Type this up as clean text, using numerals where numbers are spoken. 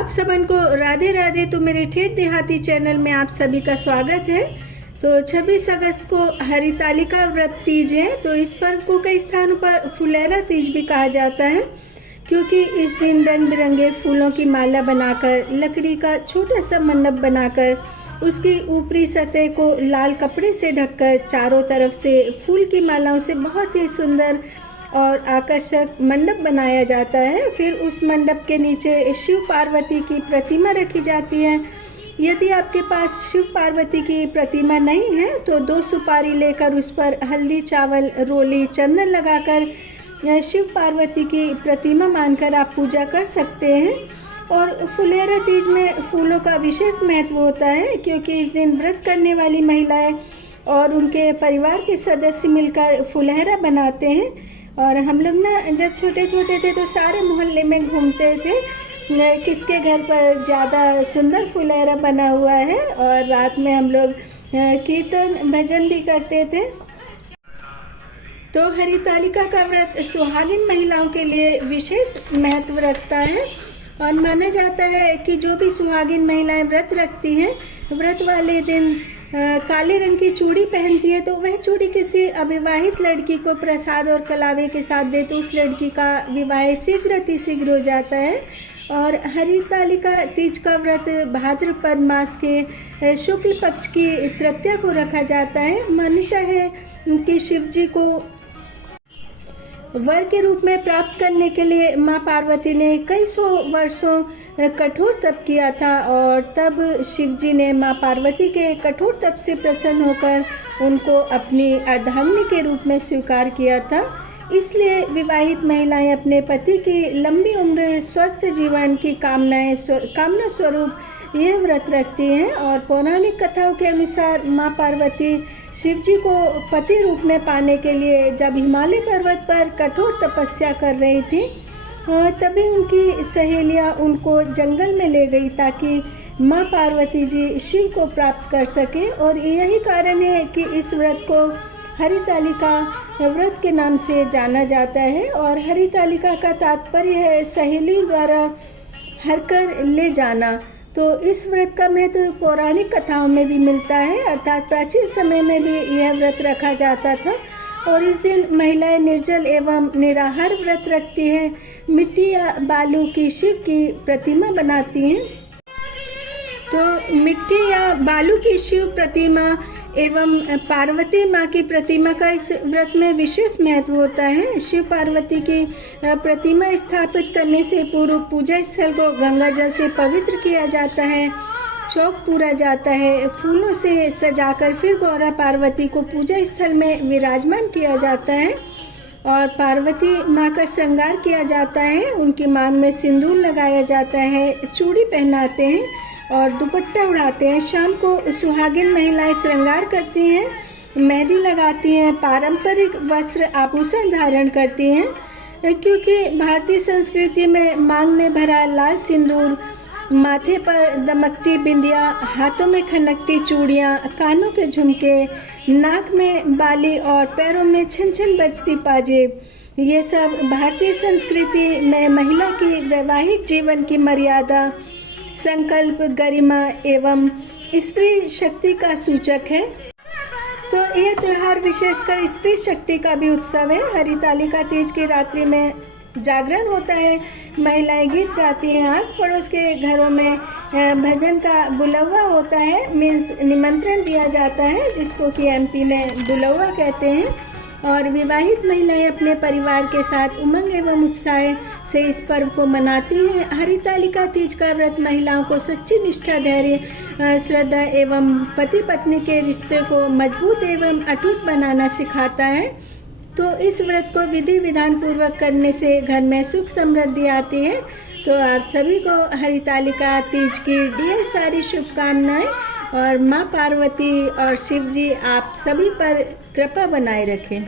आप सबन को राधे राधे। तो मेरे ठेठ देहाती चैनल में आप सभी का स्वागत है। तो 26 अगस्त को हरितालिका व्रत तीज है। तो इस पर्व को कई स्थानों पर फुलेरा तीज भी कहा जाता है, क्योंकि इस दिन रंग बिरंगे फूलों की माला बनाकर, लकड़ी का छोटा सा मंडप बनाकर, उसकी ऊपरी सतह को लाल कपड़े से ढककर चारों तरफ से फूल की मालाओं से बहुत ही सुंदर और आकर्षक मंडप बनाया जाता है। फिर उस मंडप के नीचे शिव पार्वती की प्रतिमा रखी जाती है। यदि आपके पास शिव पार्वती की प्रतिमा नहीं है तो 2 सुपारी लेकर उस पर हल्दी, चावल, रोली, चंदन लगाकर शिव पार्वती की प्रतिमा मानकर आप पूजा कर सकते हैं। और फुलेरा तीज में फूलों का विशेष महत्व होता है, क्योंकि इस दिन व्रत करने वाली महिलाएं और उनके परिवार के सदस्य मिलकर फुलहरा बनाते हैं। और हम लोग ना जब छोटे छोटे थे तो सारे मोहल्ले में घूमते थे किसके घर पर ज़्यादा सुंदर फुलहरा बना हुआ है, और रात में हम लोग कीर्तन भजन भी करते थे। तो हरितालिका का व्रत सुहागिन महिलाओं के लिए विशेष महत्व रखता है, और माना जाता है कि जो भी सुहागिन महिलाएं व्रत रखती हैं, व्रत वाले दिन काले रंग की चूड़ी पहनती है, तो वह चूड़ी किसी अविवाहित लड़की को प्रसाद और कलावे के साथ दे तो उस लड़की का विवाह शीघ्र हो जाता है। और हरितालिका तीज का व्रत भाद्रपद मास के शुक्ल पक्ष की तृतीया को रखा जाता है। मान्यता है कि शिव जी को वर के रूप में प्राप्त करने के लिए माँ पार्वती ने कई सौ वर्षों कठोर तप किया था, और तब शिव जी ने माँ पार्वती के कठोर तप से प्रसन्न होकर उनको अपनी अर्धांगिनी के रूप में स्वीकार किया था। इसलिए विवाहित महिलाएं अपने पति की लंबी उम्र, स्वस्थ जीवन की कामना स्वरूप यह व्रत रखती हैं। और पौराणिक कथाओं के अनुसार माँ पार्वती शिव जी को पति रूप में पाने के लिए जब हिमालय पर्वत पर कठोर तपस्या कर रही थी, तभी उनकी सहेलियां उनको जंगल में ले गई ताकि माँ पार्वती जी शिव को प्राप्त कर सके। और यही कारण है कि इस व्रत को हरितालिका व्रत के नाम से जाना जाता है। और हरितालिका का तात्पर्य है सहेलियों द्वारा हरकर ले जाना। तो इस व्रत का महत्व पौराणिक कथाओं में भी मिलता है, अर्थात प्राचीन समय में भी यह व्रत रखा जाता था। और इस दिन महिलाएं निर्जल एवं निराहार व्रत रखती हैं, मिट्टी या बालू की शिव की प्रतिमा बनाती हैं। तो मिट्टी या बालू की शिव प्रतिमा एवं पार्वती माँ की प्रतिमा का इस व्रत में विशेष महत्व होता है। शिव पार्वती की प्रतिमा स्थापित करने से पूर्व पूजा स्थल को गंगा जल से पवित्र किया जाता है, चौक पूरा जाता है, फूलों से सजाकर फिर गौरा पार्वती को पूजा स्थल में विराजमान किया जाता है, और पार्वती माँ का श्रृंगार किया जाता है। उनकी मांग में सिंदूर लगाया जाता है, चूड़ी पहनाते हैं और दुपट्टा उड़ाते हैं। शाम को सुहागिन महिलाएं श्रृंगार करती हैं, मेहंदी लगाती हैं, पारंपरिक वस्त्र आभूषण धारण करती हैं, क्योंकि भारतीय संस्कृति में मांग में भरा लाल सिंदूर, माथे पर दमकती बिंदिया, हाथों में खनकती चूड़ियाँ, कानों के झुमके, नाक में बाली और पैरों में छन छन बजती पाजेब, ये सब भारतीय संस्कृति में महिला की वैवाहिक जीवन की मर्यादा, संकल्प, गरिमा एवं स्त्री शक्ति का सूचक है। तो यह त्यौहार विशेषकर स्त्री शक्ति का भी उत्सव है। हरितालिका तीज की रात्रि में जागरण होता है, महिलाएं गीत गाती हैं, आस पड़ोस के घरों में भजन का बुलौवा होता है, मीन्स निमंत्रण दिया जाता है, जिसको कि एमपी में बुलौवा कहते हैं। और विवाहित महिलाएं अपने परिवार के साथ उमंग एवं उत्साह से इस पर्व को मनाती हैं। हरितालिका तीज का व्रत महिलाओं को सच्ची निष्ठा, धैर्य, श्रद्धा एवं पति पत्नी के रिश्ते को मजबूत एवं अटूट बनाना सिखाता है। तो इस व्रत को विधि विधान पूर्वक करने से घर में सुख समृद्धि आती है। तो आप सभी को हरितालिका तीज की ढेर सारी शुभकामनाएं, और माँ पार्वती और शिव जी आप सभी पर कृपा बनाए रखें।